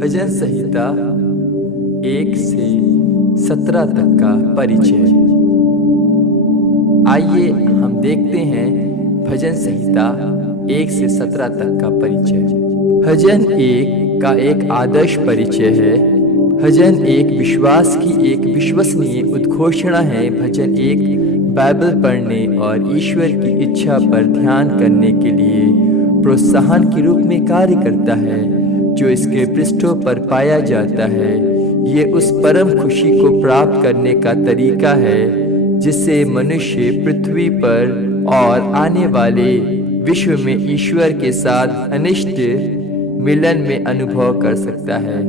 भजन संहिता 1 से 17 तक का परिचय। आइए हम देखते हैं भजन संहिता 1 से 17 तक का परिचय। भजन 1 का एक आदर्श परिचय है। भजन 1 विश्वास की एक विश्वसनीय उद्घोषणा है। भजन 1 बाइबल पढ़ने और ईश्वर की इच्छा पर ध्यान करने के लिए प्रोत्साहन के रूप में कार्य करता है जो इसके पृष्ठों पर पाया जाता है। ये उस परम खुशी को प्राप्त करने का तरीका है जिससे मनुष्य पृथ्वी पर और आने वाले विश्व में ईश्वर के साथ अनिष्ट मिलन में अनुभव कर सकता है।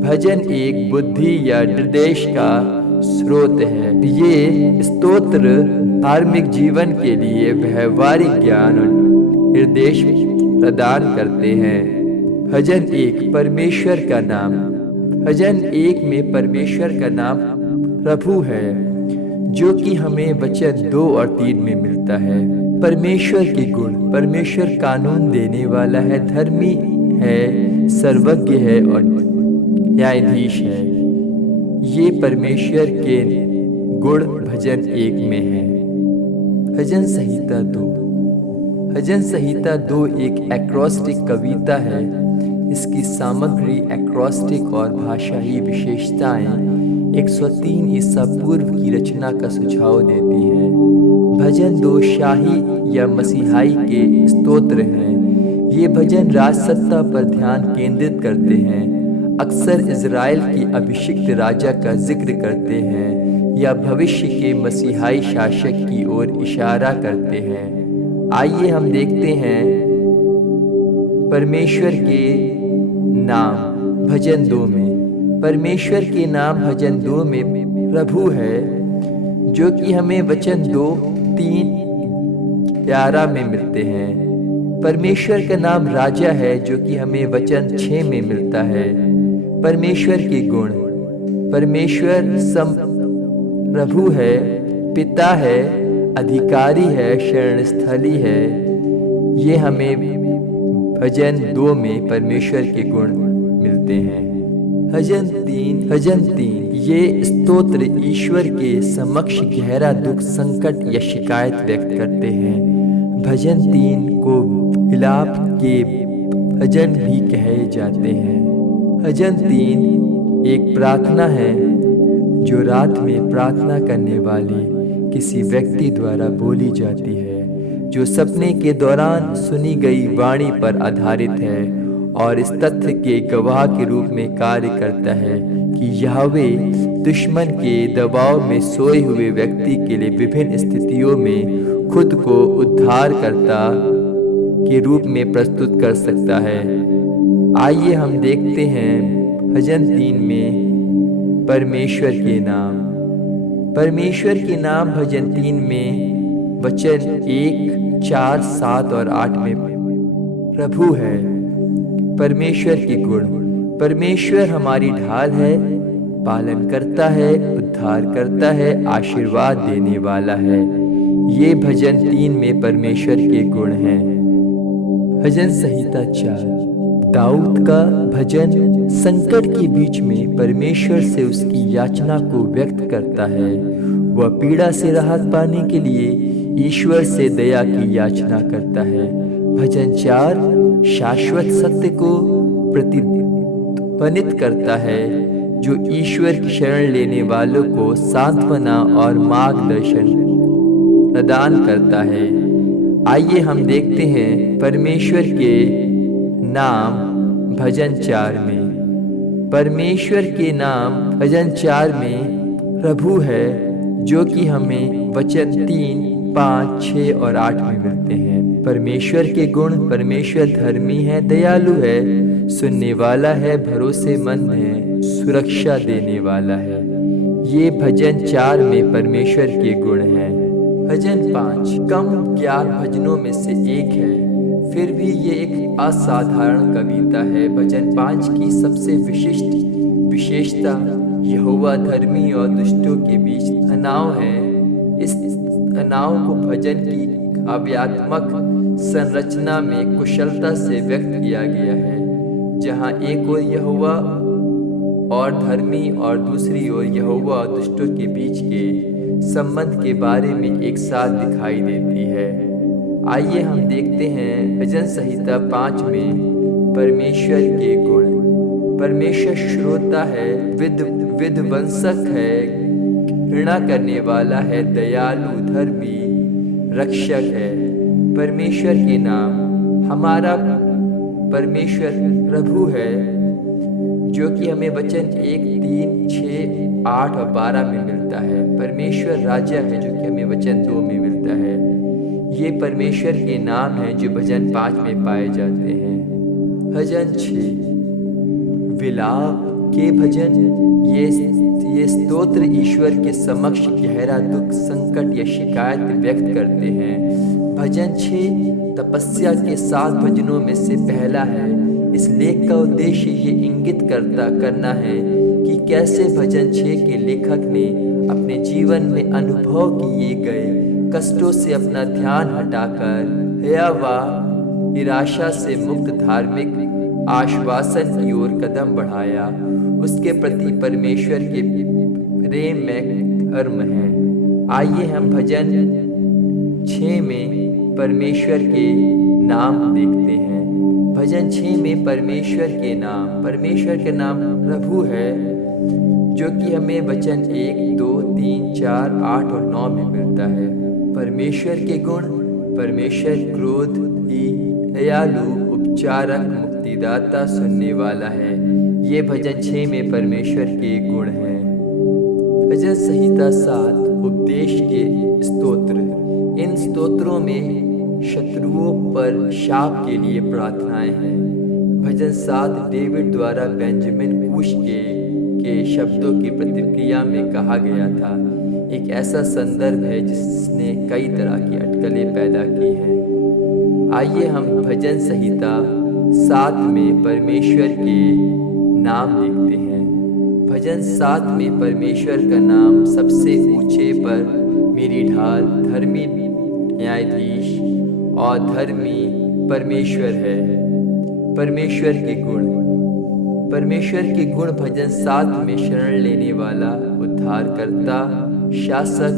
भजन एक बुद्धि या निर्देश का स्रोत है। ये स्तोत्र धार्मिक जीवन के लिए व्यवहारिक ज्ञान और निर्देश प्रदान करते हैं। भजन 1 परमेश्वर का नाम। भजन 1 में परमेश्वर का नाम प्रभु है जो कि हमें वचन 2 और 3 में मिलता है। परमेश्वर के गुण। परमेश्वर कानून देने वाला है, धर्मी है, सर्वज्ञ है और न्यायाधीश है। ये परमेश्वर के गुण भजन 1 में है। भजन संहिता 2। भजन संहिता 2 एक एक्रोस्टिक कविता है। इसकी सामग्री एक्रोस्टिक और भाषाई विशेषताएं 103 ईसा पूर्व की रचना का सुझाव देती हैं। भजन 2 शाही या मसीहाई के स्तोत्र हैं। ये भजन राजसत्ता पर ध्यान केंद्रित करते हैं, अक्सर इज़राइल के अभिषिक्त राजा का जिक्र करते हैं या भविष्य के मसीहाई शासक की ओर इशारा करते हैं। आइए हम देखते हैं परमेश्वर के नाम भजन 2 में। परमेश्वर के नाम भजन 2 में प्रभु है जो कि हमें वचन 2, 3, 11 में मिलते हैं। परमेश्वर का नाम राजा है जो कि हमें वचन 6 में मिलता है। परमेश्वर के गुण। परमेश्वर प्रभु है, पिता है, अधिकारी है, शरणस्थली है। ये हमें भजन 2 में परमेश्वर के गुण मिलते हैं। भजन 3 ये स्तोत्र ईश्वर के समक्ष गहरा दुख, संकट या शिकायत व्यक्त करते हैं। भजन 3 को विलाप के भजन भी कहे जाते हैं। भजन 3 एक प्रार्थना है जो रात में प्रार्थना करने वाले किसी व्यक्ति द्वारा बोली जाती है, जो सपने के दौरान सुनी गई वाणी पर आधारित है और इस तथ्य के गवाह के रूप में कार्य करता है कि यहोवा दुश्मन के दबाव में सोए हुए व्यक्ति के लिए विभिन्न स्थितियों में खुद को उद्धारकर्ता के रूप में प्रस्तुत कर सकता है। आइए हम देखते हैं भजन 3 में परमेश्वर के नाम। परमेश्वर के नाम भजन 3 में वचन 1, 4, 7 और 8 में प्रभु है। परमेश्वर के गुण। परमेश्वर हमारी ढाल है, पालन करता है, उद्धार करता है, आशीर्वाद देने वाला है। ये भजन 3 में परमेश्वर के गुण हैं। भजन संहिता 4 दाऊद का भजन संकट के बीच में परमेश्वर से उसकी याचना को व्यक्त करता है। वह पीड़ा से राहत पाने के लिए ईश्वर से दया की याचना करता है। भजन 4 शाश्वत सत्य को प्रतिध्वनित करता है जो ईश्वर की शरण लेने वालों को सांत्वना और मार्गदर्शन प्रदान करता है। आइए हम देखते हैं परमेश्वर के नाम भजन 4 में। परमेश्वर के नाम भजन 4 में प्रभु है जो कि हमें वचन 3, 5, 6 और 8 में मिलते हैं। परमेश्वर के गुण। परमेश्वर धर्मी है, दयालु है, सुनने वाला है, भरोसेमंद है, सुरक्षा देने वाला है। ये भजन 4 में परमेश्वर के गुण हैं। भजन 5 कम ज्ञात भजनों में से एक है, फिर भी ये एक असाधारण कविता है। भजन 5 की सबसे विशिष्ट विशेषता यहोवा धर्मी और दुष्टों के बीच तनाव है। इस तनाव को भजन की काव्यात्मक संरचना में कुशलता से व्यक्त किया गया है। जहाँ एक ओर यहोवा और धर्मी और दूसरी ओर यहोवा और दुष्टों के बीच के संबंध के बारे में एक साथ दिखाई देती है। आइए हम देखते हैं भजन संहिता 5 में परमेश्वर के गुण। परमेश्वर श्रोता है, विध्वंसक है, घृणा करने वाला है, दयालु, धर्मी, रक्षक है। परमेश्वर के नाम। हमारा परमेश्वर प्रभु है, जो कि हमें वचन 1, 3, 6, 8 और 12 में मिलता है। परमेश्वर राजा है, जो कि हमें वचन 2 में मिलता है। ये परमेश्वर के नाम हैं जो भजन 5 में पाए जाते हैं। भजन 6 विलाप के भजन। ये स्तोत्र ईश्वर के समक्ष गहरा दुख, संकट या शिकायत व्यक्त करते हैं। भजन 6 तपस्या के 7 भजनों में से पहला है। इस लेख का उद्देश्य ये इंगित करना है कि कैसे भजन 6 के लेखक ने अपने जीवन में अनुभव किए गए कष्टों से अपना ध्यान हटाकर हयावा निराशा से मुक्त धार्मिक आश्वासन की ओर कदम बढ़ाया। उसके प्रति परमेश्वर के प्रेम में धर्म है। आइए हम भजन 6 में परमेश्वर के नाम देखते हैं। भजन 6 में परमेश्वर के नाम। परमेश्वर के नाम प्रभु है, जो कि हमें वचन 1, 2, 3, 4, 8 और 9 में मिलता है। परमेश्वर के गुण। परमेश्वर क्रोधी, दयालु, उपचारक, मुक्तिदाता, सुनने वाला है। ये भजन 6 में परमेश्वर के गुण हैं। भजन संहिता 7 उपदेश के स्तोत्र। इन स्तोत्रों में शत्रुओं पर शाप के लिए प्रार्थनाएं हैं। भजन 7 डेविड द्वारा बेंजामिन कूश के शब्दों की प्रतिक्रिया में कहा गया था। एक ऐसा संदर्भ है जिसने कई तरह की अटकलें पैदा की हैं। आइए हम भजन संहिता 7 में परमेश्वर के नाम देखते हैं। भजन 7 में परमेश्वर का नाम सबसे ऊंचे पर मेरी ढाल, धर्मी न्यायाधीश और धर्मी परमेश्वर है। परमेश्वर के गुण। परमेश्वर के गुण भजन 7 में शरण लेने वाला, उद्धारकर्ता, शासक,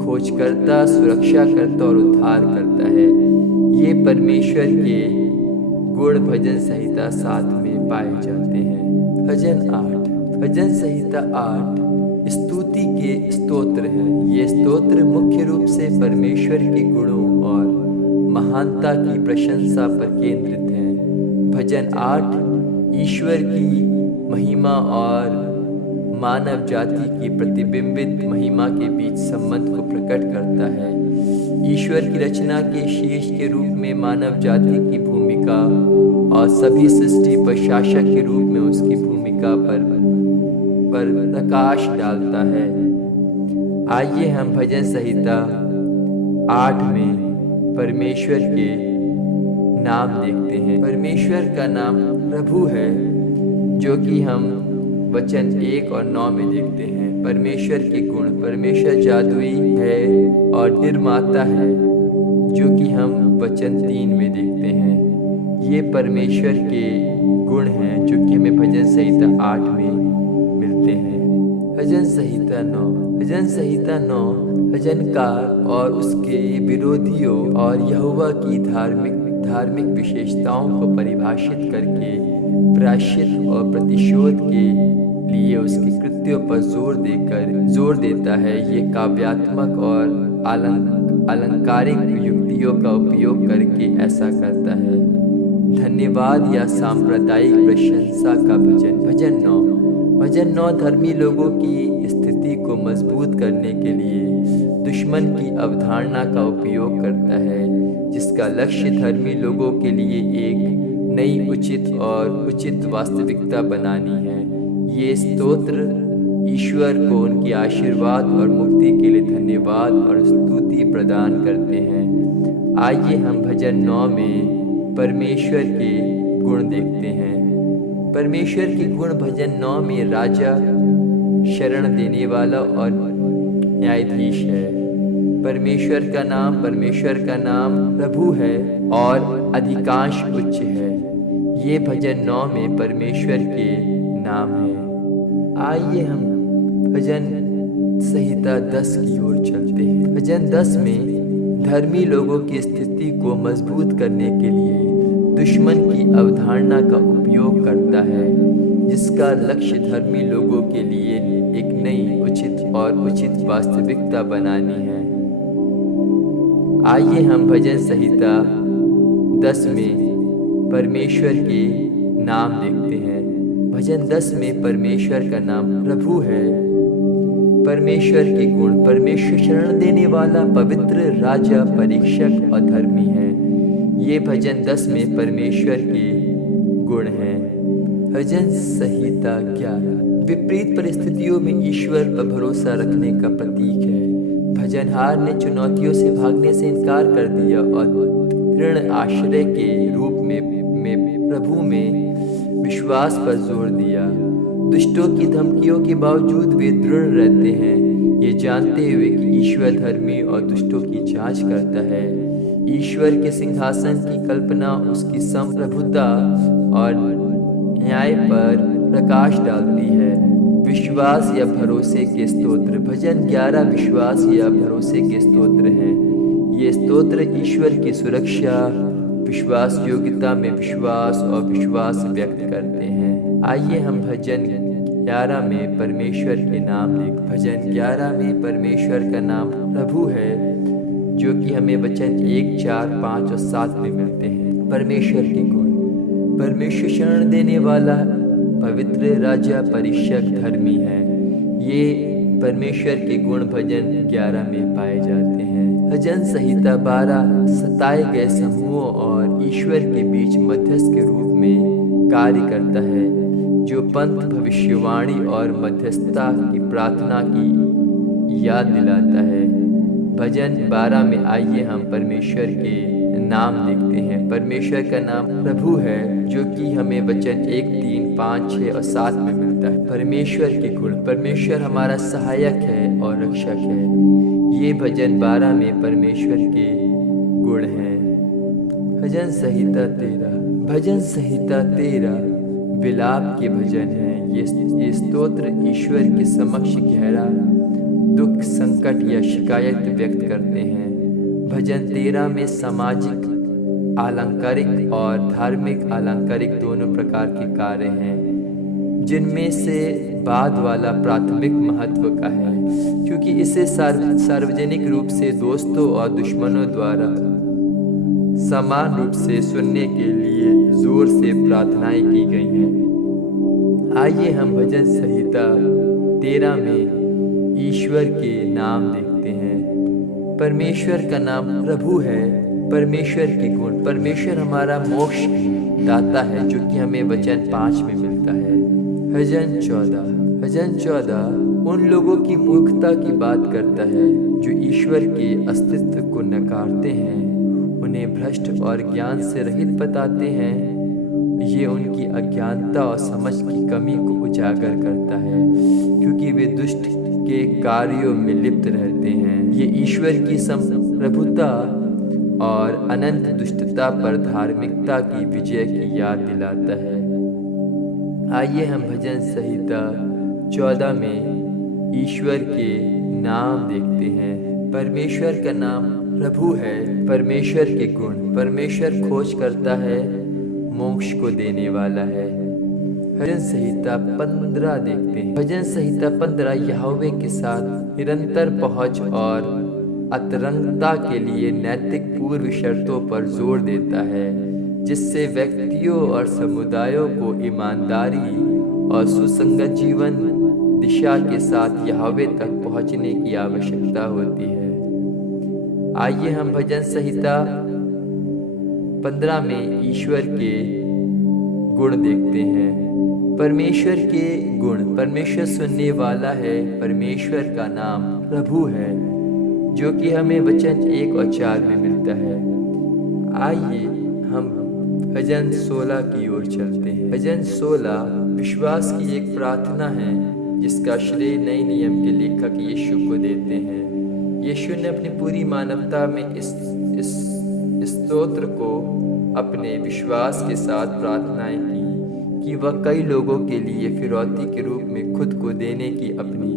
खोजकर्ता, सुरक्षाकर्ता और उद्धार करता है। ये परमेश्वर के गुण भजन संहिता 7 में पाए जाते हैं। भजन 8। भजन संहिता 8 स्तुति के स्तोत्र है। ये स्तोत्र मुख्य रूप से परमेश्वर के गुणों और महानता की प्रशंसा पर केंद्रित हैं। भजन 8 ईश्वर की महिमा और मानव जाति की प्रतिबिंबित महिमा के बीच संबंध को प्रकट करता है। ईश्वर की रचना के शीर्ष के रूप में मानव जाति की भूमिका और सभी सृष्टि पर शासक के रूप में उसकी भूमिका पर प्रकाश डालता है। आइए हम भजन संहिता 8 में परमेश्वर के नाम देखते हैं। परमेश्वर का नाम प्रभु है, जो कि हम वचन 1 और 9 में देखते हैं। परमेश्वर के गुण। परमेश्वर जादुई है और निर्माता है, जो कि हम वचन 3 में देखते हैं। ये परमेश्वर के गुण हैं, जो कि हमें भजन संहिता 8 में मिलते हैं। भजन संहिता 9। भजन संहिता 9 भजनकार और उसके विरोधियों और यहोवा की धार्मिक विशेषताओं को परिभाषित करके प्रायश्चित और प्रतिशोध के लिए उसके कृत्यों पर जोर देता है। ये काव्यात्मक और अलंकारिक युक्तियों का उपयोग करके ऐसा करता है। धन्यवाद या सांप्रदायिक प्रशंसा का भजन। भजन 9। भजन 9 धर्मी लोगों की स्थिति को मजबूत करने के लिए दुश्मन की अवधारणा का उपयोग करता है, जिसका लक्ष्य धर्मी लोगों के लिए एक नई उचित वास्तविकता बनानी है। ये स्तोत्र ईश्वर को उनके आशीर्वाद और मुक्ति के लिए धन्यवाद और स्तुति प्रदान करते हैं। आइए हम भजन 9 में परमेश्वर के गुण देखते हैं। परमेश्वर के गुण भजन 9 में राजा, शरण देने वाला और न्यायाधीश है। परमेश्वर का नाम प्रभु है और अधिकांश उच्च है। ये भजन 9 में परमेश्वर के नाम है। आइए हम भजन संहिता 10 की ओर चलते हैं। भजन 10 में धर्मी लोगों की स्थिति को मजबूत करने के लिए दुश्मन की अवधारणा का उपयोग करता है, जिसका लक्ष्य धर्मी लोगों के लिए एक नई उचित वास्तविकता बनानी है। आइए हम भजन संहिता 10 में परमेश्वर के नाम देखते हैं। भजन 10 में परमेश्वर का नाम प्रभु है। परमेश्वर के गुण: परमेश्वर शरण देने वाला, पवित्र, राजा, परीक्षक और धर्मी है। ये भजन 10 में परमेश्वर के गुण हैं। भजन संहिता 11 विपरीत परिस्थितियों में ईश्वर पर भरोसा रखने का प्रतीक है। भजनहार ने चुनौतियों से भागने से इनकार कर दिया और दृढ़ आश्रय के रूप में प्रभु में विश्वास पर जोर दिया। दुष्टों की धमकियों के बावजूद वे दृढ़ रहते हैं, ये जानते हुए कि ईश्वर धर्मी और दुष्टों की जांच करता है। ईश्वर के सिंहासन की कल्पना उसकी संप्रभुता और न्याय पर प्रकाश डालती है। विश्वास या भरोसे के स्तोत्र: भजन 11 विश्वास या भरोसे के स्तोत्र हैं। ये स्तोत्र ईश्वर की सुरक्षा, विश्वास योग्यता में विश्वास और विश्वास व्यक्त करते हैं। आइए हम भजन 11 में परमेश्वर के नाम देखें। भजन 11 में परमेश्वर का नाम प्रभु है, जो कि हमें वचन 1, 4, 5 और 7 में मिलते हैं। परमेश्वर के गुण: परमेश्वर शरण देने वाला, पवित्र, राजा, परीक्षक, धर्मी है। ये परमेश्वर के गुण भजन 11 में पाए जाते हैं। भजन संहिता 12 सताए गए समूहों और ईश्वर के बीच मध्यस्थ के रूप में कार्य करता है, जो पंथ, भविष्यवाणी और मध्यस्थता की प्रार्थना की याद दिलाता है। भजन 12 में आइए हम परमेश्वर के नाम देखते हैं। परमेश्वर का नाम प्रभु है, जो कि हमें वचन 1, 3, 5, 6 और 7 में मिलता है। परमेश्वर के गुण: परमेश्वर हमारा सहायक है और रक्षक है। ये भजन 12 में परमेश्वर के गुण हैं। भजन संहिता 13 भजन संहिता 13 विलाप के भजन हैं। ये स्तोत्र ईश्वर के समक्ष गहरा दुख, संकट या शिकायत व्यक्त करते हैं। भजन 13 में सामाजिक अलंकारिक और धार्मिक अलंकारिक दोनों प्रकार के कार्य हैं, जिनमें से बाद वाला प्राथमिक महत्व का है, क्योंकि इसे सार्वजनिक रूप से दोस्तों और दुश्मनों द्वारा समान रूप से सुनने के लिए जोर से प्रार्थनाएं की गई हैं। आइए हम भजन संहिता 13 में ईश्वर के नाम देखते हैं। परमेश्वर का नाम प्रभु है। परमेश्वर के गुण: परमेश्वर हमारा मोक्ष दाता है, जो कि हमें वचन 5 में मिलता है। भजन 14 उन लोगों की मूर्खता की बात करता है जो ईश्वर के अस्तित्व को नकारते हैं, उन्हें भ्रष्ट और ज्ञान से रहित बताते हैं। ये उनकी अज्ञानता और समझ की कमी को उजागर करता है, क्योंकि वे दुष्ट के कार्यों में लिप्त रहते हैं। ये ईश्वर की संप्रभुता और अनंत दुष्टता पर धार्मिकता की विजय की याद दिलाता है। आइए हम भजन संहिता 14 में ईश्वर के नाम देखते हैं। परमेश्वर का नाम प्रभु है। परमेश्वर के गुण: परमेश्वर खोज करता है, मोक्ष को देने वाला है। भजन संहिता 15 देखते हैं। भजन संहिता 15 यहोवे के साथ निरंतर पहुंच और अतरंगता के लिए नैतिक पूर्व शर्तों पर जोर देता है, जिससे व्यक्तियों और समुदायों को ईमानदारी और सुसंगत जीवन दिशा के साथ यहोवे तक पहुंचने की आवश्यकता होती है। आइए हम भजन संहिता 15 में ईश्वर के गुण देखते हैं। परमेश्वर के गुण: परमेश्वर सुनने वाला है। परमेश्वर का नाम प्रभु है, जो कि हमें वचन 1 और 4 में मिलता है। आइए हम भजन 16 की ओर चलते हैं। भजन 16 विश्वास की एक प्रार्थना है, जिसका श्रेय नए नियम के लेखक यीशु को देते हैं। यीशु ने अपनी पूरी मानवता में इस स्तोत्र को अपने विश्वास के साथ प्रार्थनाएं की कि वह कई लोगों के लिए फिरौती के रूप में खुद को देने की अपनी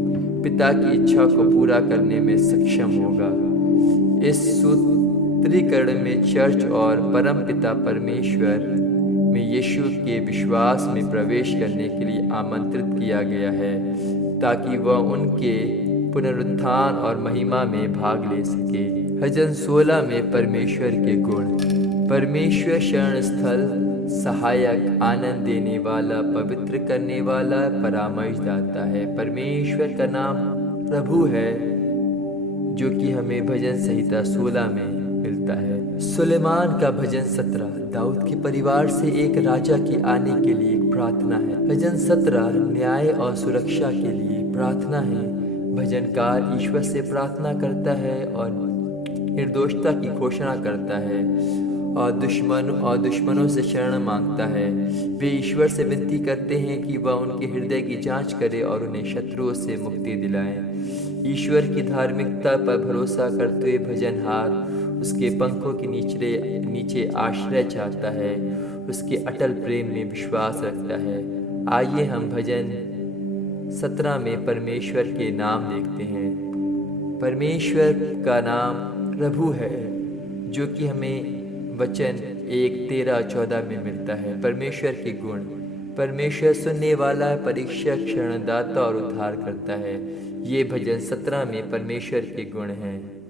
पिता की इच्छा को पूरा करने में सक्षम होगा। इस सूत्रीकरण में चर्च और परम पिता परमेश्वर में यीशु के विश्वास में प्रवेश करने के लिए आमंत्रित किया गया है, ताकि वह उनके पुनरुत्थान और महिमा में भाग ले सके। भजन 16 में परमेश्वर के गुण। परमेश्वर शरण स्थल, सहायक, आनंद देने वाला, पवित्र करने वाला, परामर्शदाता है। परमेश्वर का नाम प्रभु है, जो कि हमें भजन संहिता 16 में मिलता है। सुलेमान का भजन 17 दाऊद के परिवार से एक राजा के आने के लिए एक प्रार्थना है। भजन 17 न्याय और सुरक्षा के लिए प्रार्थना है। भजनकार ईश्वर से प्रार्थना करता है और निर्दोषता की घोषणा करता है और दुश्मनों से शरण मांगता है। वे ईश्वर से विनती करते हैं कि वह उनके हृदय की जांच करे और उन्हें शत्रुओं से मुक्ति दिलाए। ईश्वर की धार्मिकता पर भरोसा करते हुए भजनहार उसके पंखों के नीचे आश्रय चाहता है, उसके अटल प्रेम में विश्वास रखता है। आइए हम भजन 17 में परमेश्वर के नाम देखते हैं। परमेश्वर का नाम प्रभु है, जो कि हमें वचन 1:13-14 में मिलता है। परमेश्वर के गुण। परमेश्वर सुनने वाला, परीक्षक, शरणदाता और उद्धार करता है। ये भजन 17 में परमेश्वर के गुण हैं।